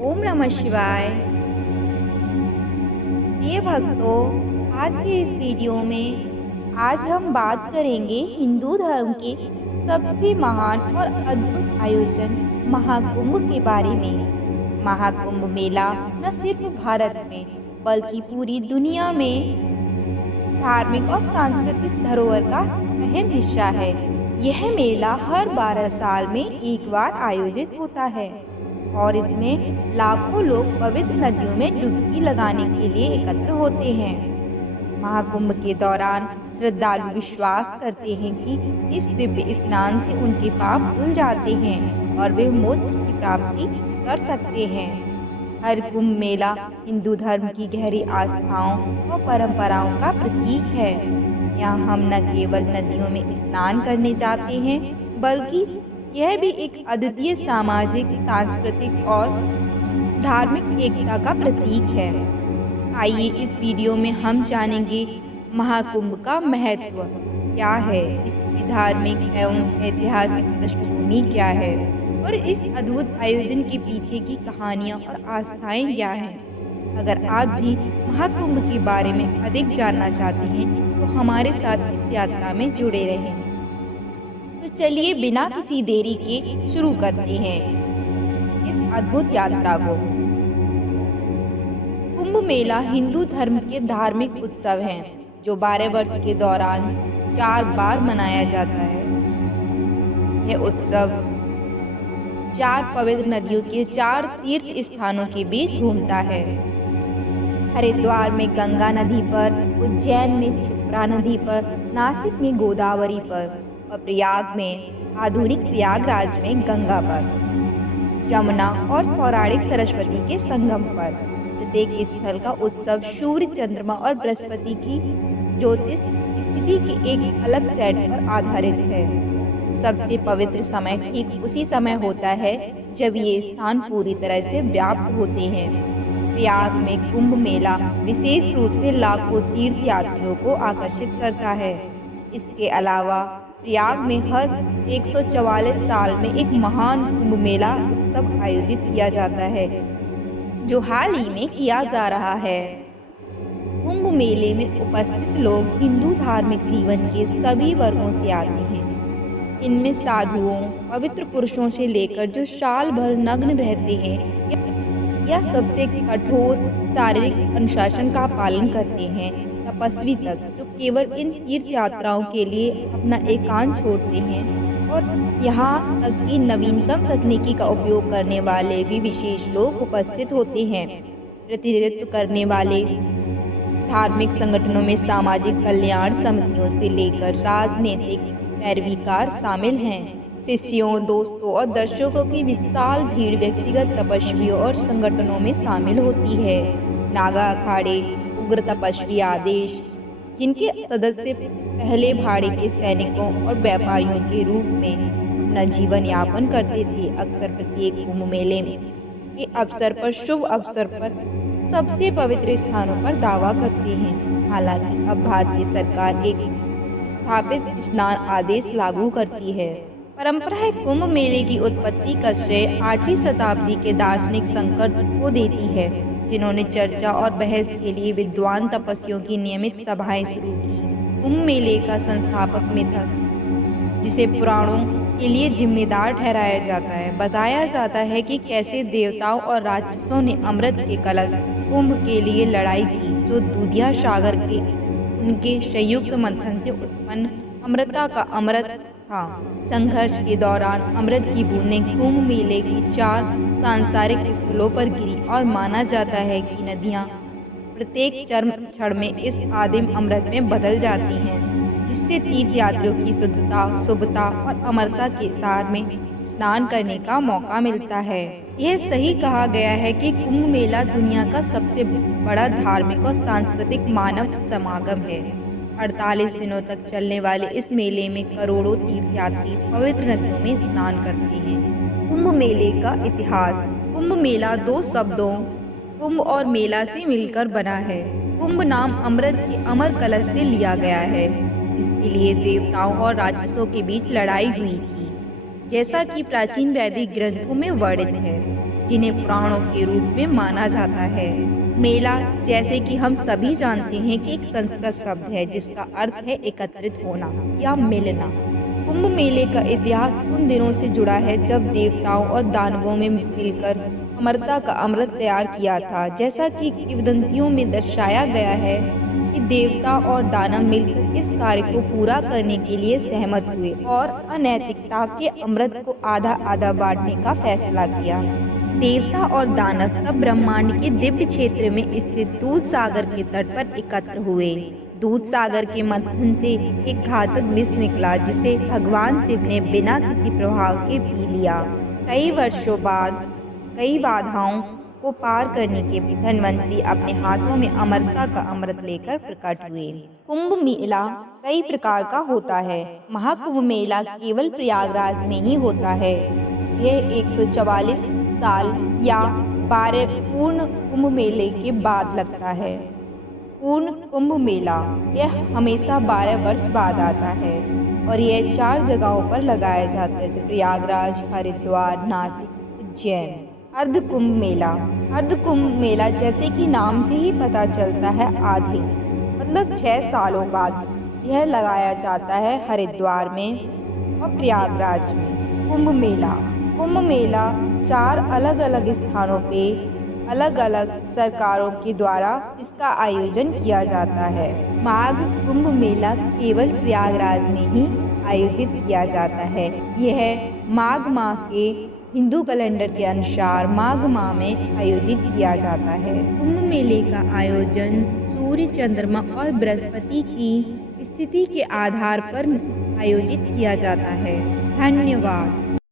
ओम नमः शिवाय। प्रिय भक्तों, आज के इस वीडियो में आज हम बात करेंगे हिंदू धर्म के सबसे महान और अद्भुत आयोजन महाकुंभ के बारे में। महाकुंभ मेला न सिर्फ भारत में बल्कि पूरी दुनिया में धार्मिक और सांस्कृतिक धरोहर का अहम हिस्सा है। यह मेला हर 12 साल में एक बार आयोजित होता है और इसमें लाखों लोग पवित्र नदियों में डुबकी लगाने के लिए एकत्र होते हैं। महाकुंभ के दौरान श्रद्धालु विश्वास करते हैं कि इस दिव्य स्नान से उनके पाप धुल जाते हैं और वे मोक्ष की प्राप्ति कर सकते हैं। हर कुंभ मेला हिंदू धर्म की गहरी आस्थाओं और परंपराओं का प्रतीक है। यहाँ हम न केवल नदियों में स्नान करने जाते हैं बल्कि यह भी एक अद्वितीय सामाजिक, सांस्कृतिक और धार्मिक एकता का प्रतीक है। आइए इस वीडियो में हम जानेंगे महाकुंभ का महत्व क्या है, इसकी धार्मिक एवं ऐतिहासिक पृष्ठभूमि क्या है और इस अद्भुत आयोजन के पीछे की कहानियाँ और आस्थाएं क्या हैं। अगर आप भी महाकुंभ के बारे में अधिक जानना चाहते हैं तो हमारे साथ इस यात्रा में जुड़े रहें। तो चलिए बिना किसी देरी के शुरू करते हैं इस अद्भुत यात्रा को। कुंभ मेला हिंदू धर्म के धार्मिक उत्सव है जो 12 वर्ष के दौरान 4 बार मनाया जाता है। यह उत्सव 4 पवित्र नदियों के 4 तीर्थ स्थानों के बीच घूमता है। हरिद्वार में गंगा नदी पर, उज्जैन में क्षिप्रा नदी पर, नासिक में गोदावरी पर और प्रयाग में आधुनिक प्रयागराज में गंगा पर, यमुना और पौराणिक सरस्वती के संगम पर। प्रत्येक स्थल का उत्सव सूर्य, चंद्रमा और बृहस्पति की ज्योतिष स्थिति के एक अलग सेट पर आधारित है। सबसे पवित्र समय ठीक उसी समय होता है जब ये स्थान पूरी तरह से व्याप्त होते हैं। प्रयाग में कुंभ मेला विशेष रूप से लाखों तीर्थ यात्रियों को आकर्षित करता है। इसके अलावा प्रयाग में हर 144 साल में एक महान कुंभ मेला उत्सव आयोजित किया जाता है जो हाल ही में किया जा रहा है। कुंभ मेले में उपस्थित लोग हिंदू धार्मिक जीवन के सभी वर्गों से आते हैं। इनमें साधुओं, पवित्र पुरुषों से लेकर जो साल भर नग्न रहते हैं या सबसे कठोर शारीरिक अनुशासन का पालन करते हैं, तपस्वी तक जो केवल इन तीर्थ यात्राओं के लिए अपना एकांत छोड़ते हैं और यहाँ तक कि नवीनतम तकनीकी का उपयोग करने वाले भी विशेष लोग उपस्थित होते हैं। प्रतिनिधित्व करने वाले धार्मिक संगठनों में सामाजिक कल्याण समितियों से लेकर राजनीतिक पैरवीकार शामिल हैं। शिष्यों, दोस्तों और दर्शकों की विशाल भीड़ व्यक्तिगत तपस्वियों और संगठनों में शामिल होती है। नागा अखाड़े, उग्र तपस्वी आदेश, जिनके सदस्य पहले भाड़े के सैनिकों और व्यापारियों के रूप में अपना जीवन यापन करते थे, अक्सर प्रत्येक कुंभ मेले के अवसर पर शुभ अवसर पर सबसे पवित्र स्थानों पर दावा करते हैं। हालांकि अब भारतीय सरकार एक स्थापित स्नान आदेश लागू करती है। परंपरा है कुंभ मेले की उत्पत्ति का श्रेय 8वीं शताब्दी के दार्शनिक संकट को देती है, जिन्होंने चर्चा और बहस के लिए विद्वान तपस्वियों की नियमित सभाएं शुरू की। कुंभ मेले का संस्थापक मिथक, जिसे पुराणों के लिए जिम्मेदार ठहराया जाता है, बताया जाता है कि कैसे देवताओं और राक्षसों ने अमृत के कलश कुंभ के लिए लड़ाई की, जो दूधिया सागर के उनके संयुक्त मंथन से उत्पन्न अमृता का अमृत था। संघर्ष के दौरान अमृत की बूंदें कुंभ मेले की 4 सांसारिक स्थलों पर गिरी और माना जाता है कि नदियां प्रत्येक चरम क्षण में इस आदिम अमृत में बदल जाती हैं, जिससे तीर्थ यात्रियों की शुद्धता, शुभता और अमरता के सार में स्नान करने का मौका मिलता है। यह सही कहा गया है कि कुंभ मेला दुनिया का सबसे बड़ा धार्मिक और सांस्कृतिक मानव समागम है। 48 दिनों तक चलने वाले इस मेले में करोड़ों तीर्थयात्री पवित्र नदियों में स्नान करते हैं। कुंभ मेले का इतिहास। कुंभ मेला 2 शब्दों कुंभ और मेला से मिलकर बना है। कुंभ नाम अमृत के अमर कलश से लिया गया है, जिसके लिए देवताओं और राक्षसों के बीच लड़ाई हुई थी, जैसा कि प्राचीन वैदिक ग्रंथों में वर्णित है। जिन्हें पुराणों के रूप में माना जाता है। मेला, जैसे कि हम सभी जानते हैं, कि एक संस्कृत शब्द है जिसका अर्थ है एकत्रित होना या मिलना। कुंभ मेले का इतिहास उन दिनों से जुड़ा है जब देवताओं और दानवों में मिलकर अमरता का अमृत तैयार किया था। जैसा कि किंवदंतियों में दर्शाया गया है कि देवता और दानव मिलकर इस कार्य को पूरा करने के लिए सहमत हुए और अनैतिकता के अमृत को आधा आधा बांटने का फैसला किया। देवता और दानव तब ब्रह्मांड के दिव्य क्षेत्र में स्थित दूध सागर के तट पर एकत्र हुए। दूध सागर के मंथन से एक घातक विष निकला, जिसे भगवान शिव ने बिना किसी प्रभाव के पी लिया। कई वर्षों बाद कई बाधाओं को पार करने के धन्वंतरी अपने हाथों में अमरता का अमृत लेकर प्रकट हुए। कुंभ मेला कई प्रकार का होता है। महाकुंभ मेला केवल प्रयागराज में ही होता है। यह 144 साल या 12 पूर्ण कुंभ मेले के बाद लगता है। पूर्ण कुंभ मेला यह हमेशा 12 वर्ष बाद आता है और यह 4 जगहों पर लगाया जाता है, जैसे प्रयागराज, हरिद्वार, नासिक, उज्जैन। अर्ध कुंभ मेला। अर्ध कुंभ मेला, जैसे कि नाम से ही पता चलता है, आधे मतलब 6 सालों बाद यह लगाया जाता है हरिद्वार में और प्रयागराज में। कुंभ मेला। कुंभ मेला 4 अलग अलग स्थानों पे अलग अलग सरकारों के द्वारा इसका आयोजन किया जाता है। माघ कुंभ मेला केवल प्रयागराज में ही आयोजित किया जाता है। यह माघ माह के हिंदू कैलेंडर के अनुसार माघ माह में आयोजित किया जाता है। कुंभ मेले का आयोजन सूर्य, चंद्रमा और बृहस्पति की स्थिति के आधार पर आयोजित किया जाता है। धन्यवाद।